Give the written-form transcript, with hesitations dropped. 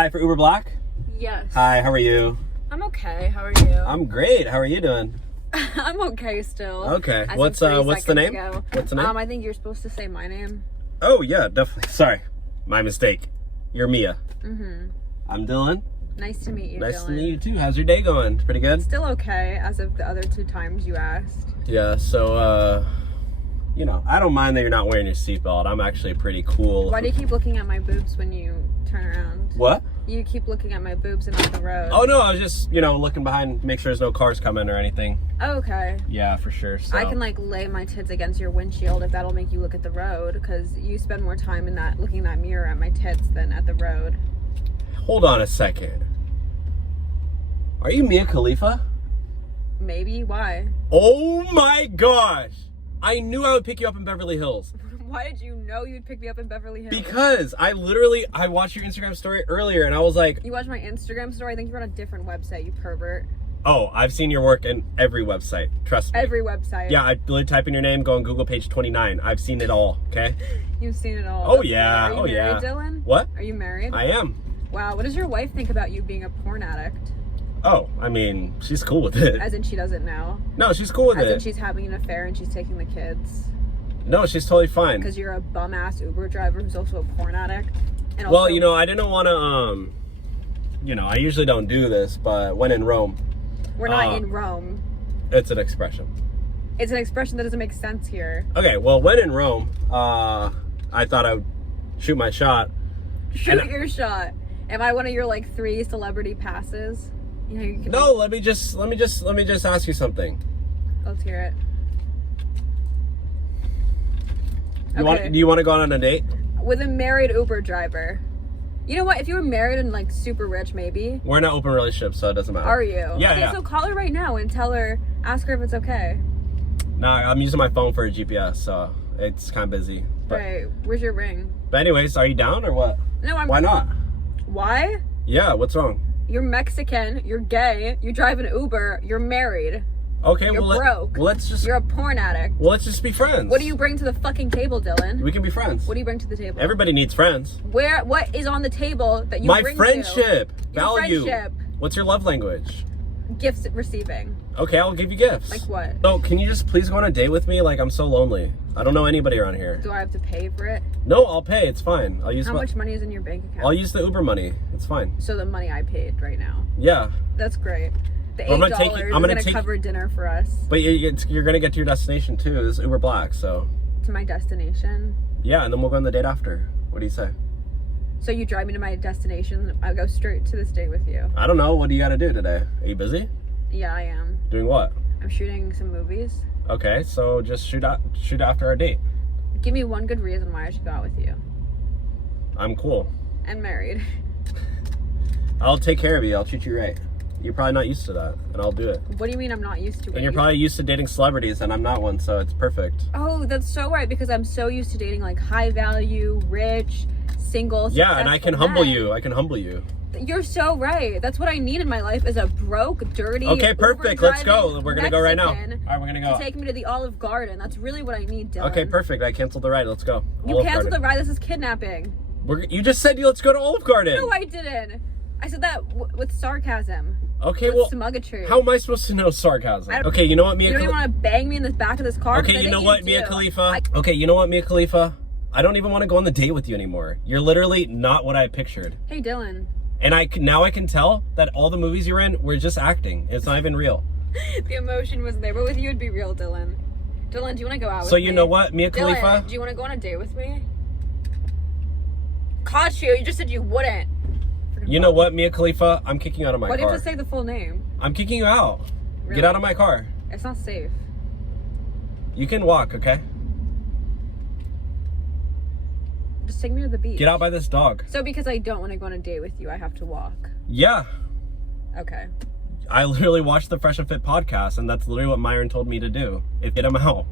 Hi, for Uber Black? Yes. Hi, how are you? I'm okay. How are you? I'm great. How are you doing? I'm okay still. Okay. As What's of 3 the name? seconds ago. What's the name? I think you're supposed to say my name. Oh, yeah, definitely. Sorry. My mistake. You're Mia. I'm Dylan. Nice to meet you, Nice Dylan. to meet you too. How's your day going? Pretty good? Still okay, as of the other 2 times you asked. Yeah, so, you know, I don't mind that you're not wearing your seatbelt. I'm actually pretty cool. Why do you keep looking at my boobs when you turn around? What? You keep looking at my boobs and not the road. Oh, no, I was just, you know, looking behind, make sure there's no cars coming or anything. Oh, okay. Yeah, for sure. So. I can, like, lay my tits against your windshield if that'll make you look at the road, because you spend more time in that, looking in that mirror at my tits than at the road. Hold on a second. Are you Mia Khalifa? Maybe. Why? Oh my gosh! I knew I would pick you up in Beverly Hills. Why did you know you'd pick me up in Beverly Hills? Because I watched your Instagram story earlier and I was like... You watched my Instagram story? I think you're on a different website, you pervert. Oh, I've seen your work in every website. Trust me. Every website. Yeah, I literally type in your name, go on Google page 29. I've seen it all, okay? You've seen it all. Oh, yeah. Are you married, Dylan? What? Are you married? I am. Wow, what does your wife think about you being a porn addict? Oh, I mean, she's cool with it. As in she doesn't know? No, she's cool with As it. in she's having an affair and she's taking the kids? No, she's totally fine. Because you're a bum-ass Uber driver who's also a porn addict? And also, Well, you know, I didn't want to, you know, I usually don't do this, but when in Rome... We're not in Rome. It's an expression. It's an expression that doesn't make sense here. Okay, well, when in Rome, I thought I would shoot my shot. Shoot your shot. Am I one of your, like, 3 celebrity passes? You know, you can No, let me just ask you something. Let's hear it. Do you want to go on a date? With a married Uber driver. You know what? If you were married and like super rich, maybe. We're in an open relationship, so it doesn't matter. Are you? Yeah, okay, yeah. So call her right now and ask her if it's okay. Nah, I'm using my phone for a GPS, so it's kind of busy. But, Right. Where's your ring? But anyways, are you down or what? No, I'm. Why not? Why? Yeah, what's wrong? You're Mexican. You're gay. You drive an Uber. You're married. Okay, You're broke. Let's just. You're a porn addict. Well, let's just be friends. What do you bring to the fucking table, Dylan? We can be friends. What do you bring to the table? Everybody needs friends. What is on the table that you My bring friendship. to? Value. Your friendship. What's your love language? Gifts receiving. Okay, I'll give you gifts. Like what? So, can you just please go on a date with me? Like, I'm so lonely. I don't know anybody around here. Do I have to pay for it? No, I'll pay. It's fine. I'll use How much money is in your bank account? I'll use the Uber money. It's fine. So the money I paid right now. Yeah. That's great. The Well, $8 is going to cover dinner for us. But you're going to get to your destination too. It's Uber Black, so. To my destination? Yeah, and then we'll go on the date after. What do you say? So you drive me to my destination, I'll go straight to this date with you. I don't know. What do you got to do today? Are you busy? Yeah, I am. Doing what? I'm shooting some movies. Okay, so just shoot after our date. Give me one good reason why I should go out with you. I'm cool. And married. I'll take care of you. I'll treat you right. You're probably not used to that, and I'll do it. What do you mean I'm not used to it? And you're probably used to dating celebrities, and I'm not one, so it's perfect. Oh, that's so right, because I'm so used to dating like high value, rich, single, Yeah, and I can humble men. you. I can humble you. You're so right. That's what I need in my life, is a broke, dirty, Okay, perfect. Let's go. We're going to go right now. All Mexican right, we're going to go. To take me to the Olive Garden. That's really what I need, Dylan. Okay, perfect. I canceled the ride. Let's go. You canceled the ride. This is kidnapping. You just said let's go to Olive Garden. No, I didn't. I said that with sarcasm. Okay, with smuggatry. How am I supposed to know sarcasm? Okay, you know what, Mia? You don't even want to bang me in the back of this car? Okay, you know what, Mia Khalifa? Okay, you know what, Mia Khalifa? I don't even want to go on the date with you anymore. You're literally not what I pictured. Hey, Dylan. And now I can tell that all the movies you're in were just acting. It's not even real. The emotion was there, but with you it'd be real, Dylan. Dylan, do you want to go out with me? So you know what, Mia Khalifa? Dylan, do you want to go on a date with me? Caught you. You just said you wouldn't. You know what, Mia Khalifa? I'm kicking you out of my car. Why do you have to say the full name? I'm kicking you out. Really? Get out of my car. It's not safe. You can walk, okay? Just take me to the beach. Get out by this dog. So because I don't want to go on a date with you, I have to walk. Yeah. Okay. I literally watched the Fresh and Fit podcast, and that's literally what Myron told me to do. Get him out.